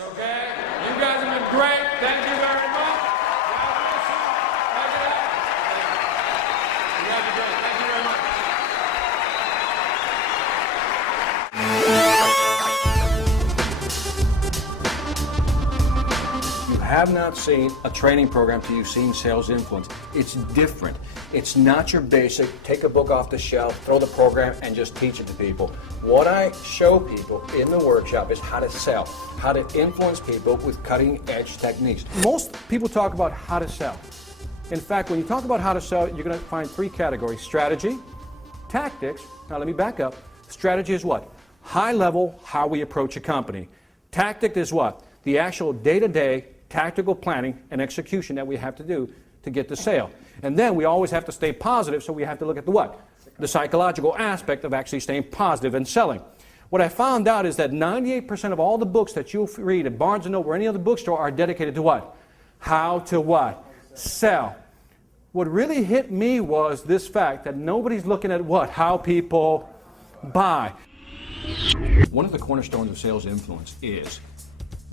Okay? You guys have been great. Thank you very much. You guys are great. Thank you very much. You have not seen a training program till you've seen sales influence. It's different. It's not your basic, take a book off the shelf, throw the program, and just teach it to people. What I show people in the workshop is how to sell, how to influence people with cutting-edge techniques. Most people talk about how to sell. In fact, when you talk about how to sell, you're going to find three categories: strategy, tactics. Now let me back up. Strategy is what? High level, how we approach a company. Tactic is what? The actual day-to-day tactical planning and execution that we have to do to get the sale. And then we always have to stay positive, so we have to look at the what? The psychological aspect of actually staying positive and selling. What I found out is that 98% of all the books that you'll read at Barnes & Noble or any other bookstore are dedicated to what? How to what? Sell. What really hit me was this fact that nobody's looking at what? How people buy. One of the cornerstones of sales influence is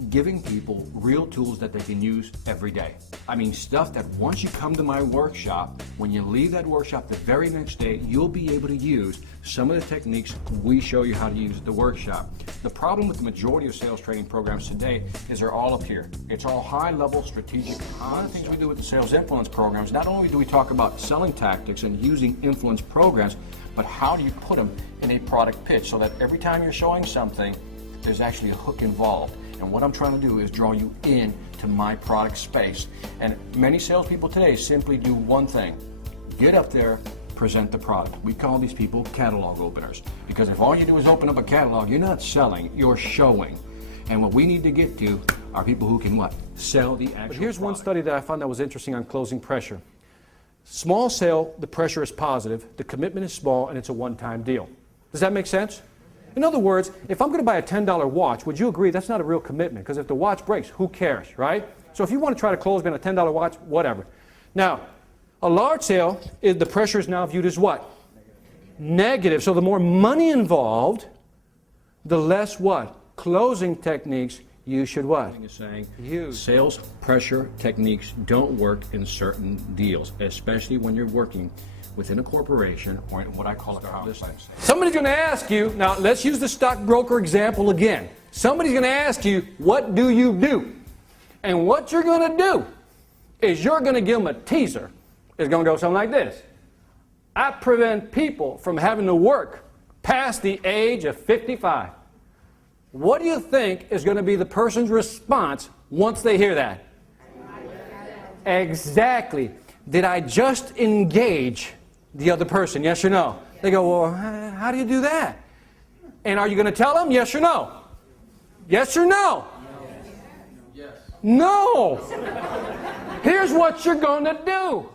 giving people real tools that they can use every day. I mean, stuff that once you come to my workshop, when you leave that workshop the very next day, you'll be able to use some of the techniques we show you how to use at the workshop. The problem with the majority of sales training programs today is they're all up here. It's all high-level strategic. One of the things we do with the sales influence programs, not only do we talk about selling tactics and using influence programs, but how do you put them in a product pitch so that every time you're showing something, there's actually a hook involved. And what I'm trying to do is draw you in to my product space. And many salespeople today simply do one thing: get up there, present the product. We call these people catalog openers, because if all you do is open up a catalog, you're not selling, you're showing. And what we need to get to are people who can what? Sell the actual But here's product. One study that I found that was interesting on closing pressure. Small sale, the pressure is positive, the commitment is small, and it's a one-time deal. Does that make sense? In other words, if I'm going to buy a $10 watch, would you agree that's not a real commitment? Because if the watch breaks, who cares, right? So if you want to try to close me on a $10 watch, whatever. Now, a large sale, the pressure is now viewed as what? Negative. So the more money involved, the less what? Closing techniques you should what? Use. Sales pressure techniques don't work in certain deals, especially when you're working within a corporation or in what I call a complex. Somebody's going to ask you, now let's use the stockbroker example again. Somebody's going to ask you, what do you do? And what you're going to do is you're going to give them a teaser. It's going to go something like this: I prevent people from having to work past the age of 55. What do you think is going to be the person's response once they hear that? Exactly. Did I just engage the other person, yes or no? They go, well, how do you do that? And are you going to tell them, yes or no? Yes or no? Yes. No. Here's what you're going to do.